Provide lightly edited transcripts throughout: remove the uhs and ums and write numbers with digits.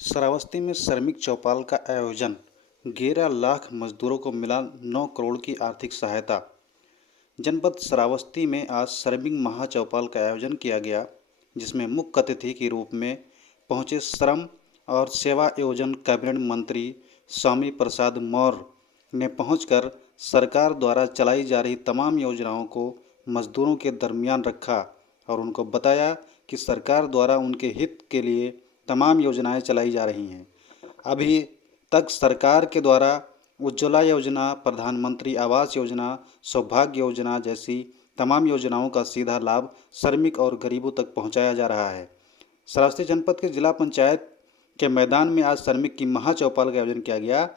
श्रावस्ती में श्रमिक चौपाल का आयोजन। 11 लाख मजदूरों को मिला 9 करोड़ की आर्थिक सहायता। जनपद श्रावस्ती में आज श्रमिक महाचौपाल का आयोजन किया गया, जिसमें मुख्य अतिथि के रूप में पहुंचे श्रम और सेवा योजन कैबिनेट मंत्री स्वामी प्रसाद मौर्य ने पहुंचकर सरकार द्वारा चलाई जा रही तमाम योजनाओं को मजदूरों के दरमियान रखा और उनको बताया कि सरकार द्वारा उनके हित के लिए तमाम योजनाएं चलाई जा रही हैं। अभी तक सरकार के द्वारा उज्ज्वला योजना, प्रधानमंत्री आवास योजना, सौभाग्य योजना जैसी तमाम योजनाओं का सीधा लाभ श्रमिक और गरीबों तक पहुंचाया जा रहा है। श्रावस्ती जनपद के जिला पंचायत के मैदान में आज श्रमिक की महाचौपाल का आयोजन किया गया,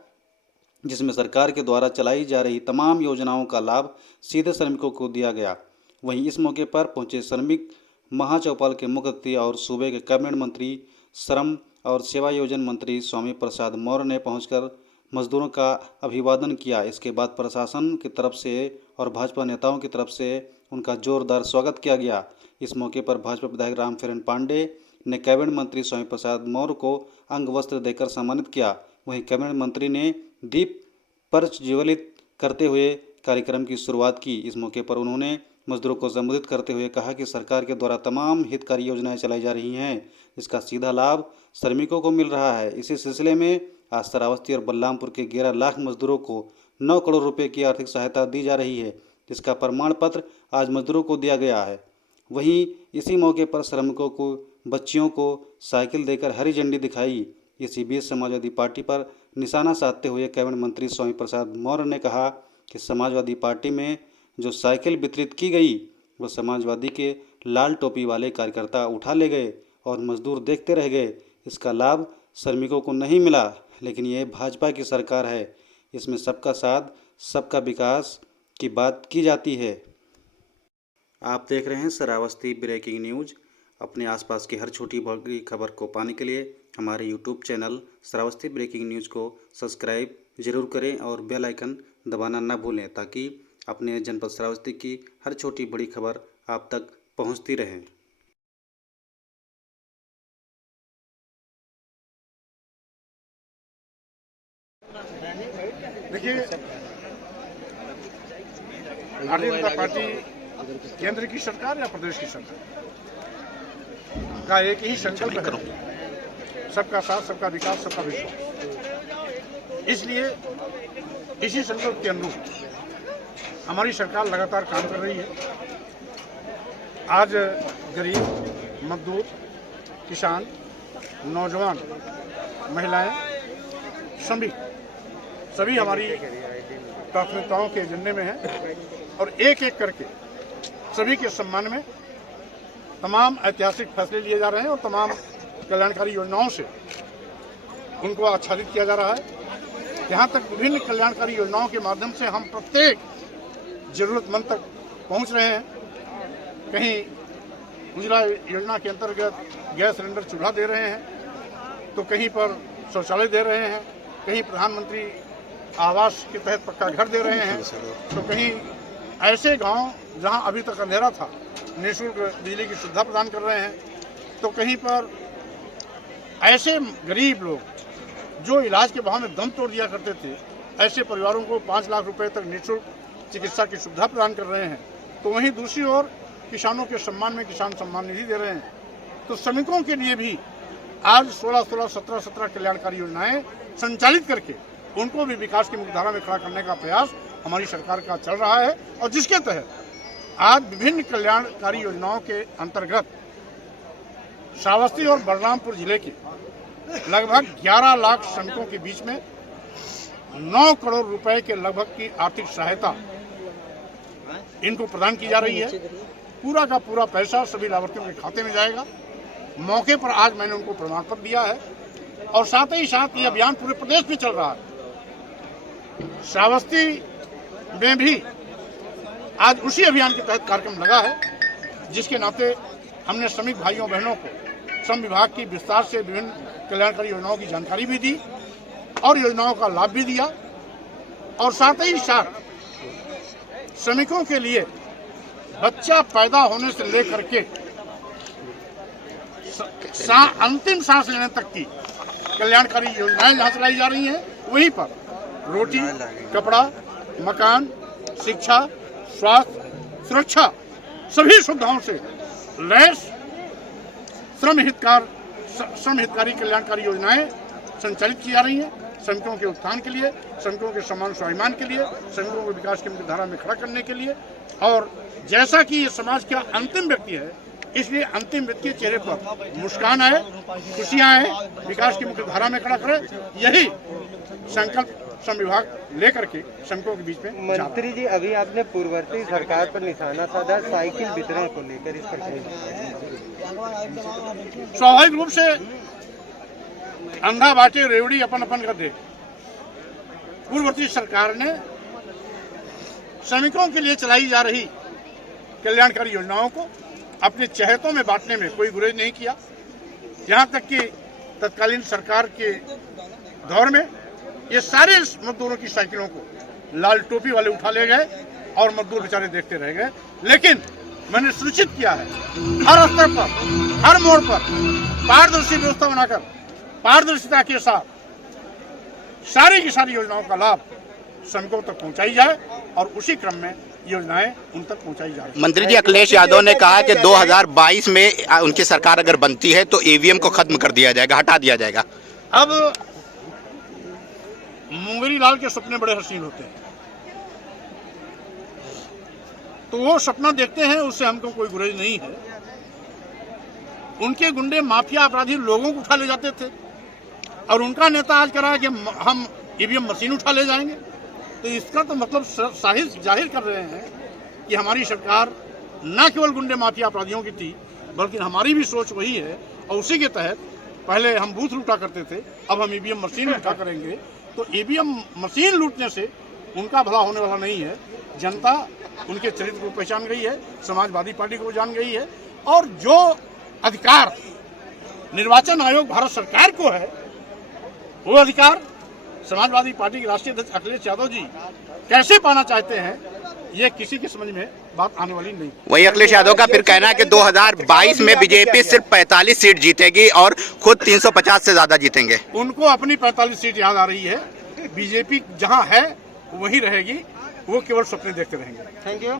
जिसमें सरकार के द्वारा चलाई जा रही तमाम योजनाओं का लाभ सीधे श्रमिकों को दिया गया। वहीं इस मौके पर पहुंचे श्रमिक महाचौपाल के मुख्य अतिथि और सूबे के कैबिनेट मंत्री, श्रम और सेवा योजन मंत्री स्वामी प्रसाद मौर्य ने पहुंचकर मजदूरों का अभिवादन किया। इसके बाद प्रशासन की तरफ से और भाजपा नेताओं की तरफ से उनका जोरदार स्वागत किया गया। इस मौके पर भाजपा विधायक रामफेरन पांडे ने कैबिनेट मंत्री स्वामी प्रसाद मौर्य को अंग वस्त्र देकर सम्मानित किया। वहीं कैबिनेट मंत्री ने दीप प्रज्वलित करते हुए कार्यक्रम की शुरुआत की। इस मौके पर उन्होंने मजदूरों को संबोधित करते हुए कहा कि सरकार के द्वारा तमाम हितकारी योजनाएं चलाई जा रही हैं, इसका सीधा लाभ श्रमिकों को मिल रहा है। इसी सिलसिले में आज श्रावस्ती और बलरामपुर के 11 लाख मजदूरों को 9 करोड़ रुपए की आर्थिक सहायता दी जा रही है, जिसका प्रमाण पत्र आज मजदूरों को दिया गया है। वहीं इसी मौके पर श्रमिकों को बच्चियों को साइकिल देकर हरी झंडी दिखाई। इसी बीच समाजवादी पार्टी पर निशाना साधते हुए कैबिनेट मंत्री स्वामी प्रसाद मौर्य ने कहा कि समाजवादी पार्टी में जो साइकिल वितरित की गई वो समाजवादी के लाल टोपी वाले कार्यकर्ता उठा ले गए और मजदूर देखते रह गए। इसका लाभ श्रमिकों को नहीं मिला, लेकिन ये भाजपा की सरकार है, इसमें सबका साथ सबका विकास की बात की जाती है। आप देख रहे हैं श्रावस्ती ब्रेकिंग न्यूज़। अपने आसपास की हर छोटी बड़ी खबर को पाने के लिए हमारे YouTube channel Shravasti breaking news को सब्सक्राइब जरूर करें और बेल आइकन दबाना न भूलें, ताकि अपने जनपद श्रावस्ती की हर छोटी बड़ी खबर आप तक पहुंचती रहे। देखिए, भारतीय जनता पार्टी केंद्र की सरकार या प्रदेश की सरकार का एक ही संकल्प है, सबका साथ, सबका विकास, सबका विश्वास। इसलिए इसी संकल्प के अनुरूप हमारी सरकार लगातार काम कर रही है। आज गरीब, मजदूर, किसान, नौजवान, महिलाएं, श्रमिक सभी हमारी प्राथमिकताओं के एजेंडे में हैं और एक एक करके सभी के सम्मान में तमाम ऐतिहासिक फैसले लिए जा रहे हैं और तमाम कल्याणकारी योजनाओं से उनको आच्छादित किया जा रहा है। यहाँ तक विभिन्न कल्याणकारी योजनाओं के माध्यम से हम प्रत्येक जरूरतमंद तक पहुँच रहे हैं। कहीं उज्ज्वला योजना के अंतर्गत गैस सिलेंडर चूल्हा दे रहे हैं, तो कहीं पर शौचालय दे रहे हैं, कहीं प्रधानमंत्री आवास के तहत पक्का घर दे रहे हैं, तो कहीं ऐसे गांव जहां अभी तक अंधेरा था निःशुल्क बिजली की सुविधा प्रदान कर रहे हैं, तो कहीं पर ऐसे गरीब लोग जो इलाज के बहाने दम तोड़ दिया करते थे, ऐसे परिवारों को 5 लाख रुपए तक निःशुल्क चिकित्सा की सुविधा प्रदान कर रहे हैं। तो वहीं दूसरी ओर किसानों के सम्मान में किसान सम्मान निधि दे रहे हैं। तो श्रमिकों के लिए भी आज 16-16, 17-17 कल्याणकारी योजनाएं संचालित करके उनको भी विकास की मुख्यधारा में खड़ा करने का प्रयास हमारी सरकार का चल रहा है, और जिसके तहत आज विभिन्न कल्याणकारी योजनाओं के अंतर्गत श्रावस्ती और बलरामपुर जिले के लगभग 11 लाख श्रमिकों के बीच में 9 करोड़ रुपए के लगभग की आर्थिक सहायता इनको प्रदान की जा रही है। पूरा का पूरा पैसा सभी लाभार्थियों के खाते में जाएगा। मौके पर आज मैंने उनको प्रमाण पत्र दिया है और साथ ही साथ ये अभियान पूरे प्रदेश में चल रहा है। श्रावस्ती में भी आज उसी अभियान के तहत कार्यक्रम लगा है, जिसके नाते हमने श्रमिक भाइयों बहनों को श्रम विभाग की विस्तार से विभिन्न कल्याणकारी योजनाओं की जानकारी भी दी और योजनाओं का लाभ भी दिया, और साथ ही साथ श्रमिकों के लिए बच्चा पैदा होने से लेकर के अंतिम सांस लेने तक की कल्याणकारी योजनाएं जहाँ चलाई जा रही हैं वहीं पर रोटी, कपड़ा, मकान, शिक्षा, स्वास्थ्य, सुरक्षा सभी सुविधाओं से लैस श्रम हितकारी कल्याणकारी योजनाएं संचालित की जा रही हैं श्रमिकों के उत्थान के लिए, श्रमिकों के समान स्वाभिमान के लिए, श्रमिकों को विकास की मुख्यधारा में खड़ा करने के लिए। और जैसा कि ये समाज का अंतिम व्यक्ति है, इसलिए अंतिम व्यक्ति के चेहरे पर मुस्कान आए, खुशियां आए, विकास की मुख्यधारा में खड़ा करे, यही संकल्प श्रम विभाग लेकर के श्रमिकों के बीच में। मंत्री जी, अभी आपने पूर्ववर्ती सरकार पर निशाना साधा साइकिल वितरण को लेकर, इस पर स्वाभाविक रूप से अंधा बाटे रेवड़ी अपन अपन कर दे। पूर्ववर्ती सरकार ने श्रमिकों के लिए चलाई जा रही कल्याणकारी योजनाओं को अपने चहेतों में बांटने में कोई गुरेज नहीं किया। यहाँ तक कि तत्कालीन सरकार के दौर में ये सारे मजदूरों की साइकिलों को लाल टोपी वाले उठा ले गए और मजदूर बेचारे देखते रह गए। लेकिन मैंने सुनिश्चित किया है हर स्तर पर, हर मोड़ पर पारदर्शी व्यवस्था बनाकर पारदर्शिता के साथ सारी की सारी योजनाओं का लाभ श्रमिकों तक पहुंचाई जाए और उसी क्रम में योजनाएं उन तक पहुंचाई जा रही है। मंत्री जी, अखिलेश यादव ने कहा कि 2022 में उनकी सरकार अगर बनती है तो ईवीएम को खत्म कर दिया जाएगा, हटा दिया जाएगा। अब मुंगेरी लाल के सपने बड़े हसीन होते हैं, तो वो सपना देखते हैं, उससे हमको कोई गुरेज नहीं है। उनके गुंडे माफिया अपराधी लोगों को उठा ले जाते थे और उनका नेता आज कह रहा है कि हम ईवीएम मशीन उठा ले जाएंगे। तो इसका तो मतलब साहिब जाहिर कर रहे हैं कि हमारी सरकार न केवल गुंडे माफिया अपराधियों की थी, बल्कि हमारी भी सोच वही है। और उसी के तहत पहले हम बूथ लूटा करते थे, अब हम ईवीएम मशीन लूटा करेंगे। तो ईवीएम मशीन लूटने से उनका भला होने वाला नहीं है। जनता उनके चरित्र को पहचान गई है, समाजवादी पार्टी को जान गई है, और जो अधिकार निर्वाचन आयोग भारत सरकार को है, वो अधिकार समाजवादी पार्टी के राष्ट्रीय अध्यक्ष अखिलेश यादव जी कैसे पाना चाहते हैं, ये किसी के समझ में बात आने वाली नहीं। वहीं अखिलेश यादव का फिर कहना है कि 2022 में बीजेपी सिर्फ 45 सीट जीतेगी और खुद 350 से ज्यादा जीतेंगे। उनको अपनी 45 सीट याद आ रही है। बीजेपी जहां है वहीं रहेगी, वो केवल सपने देखते रहेंगे। Thank you.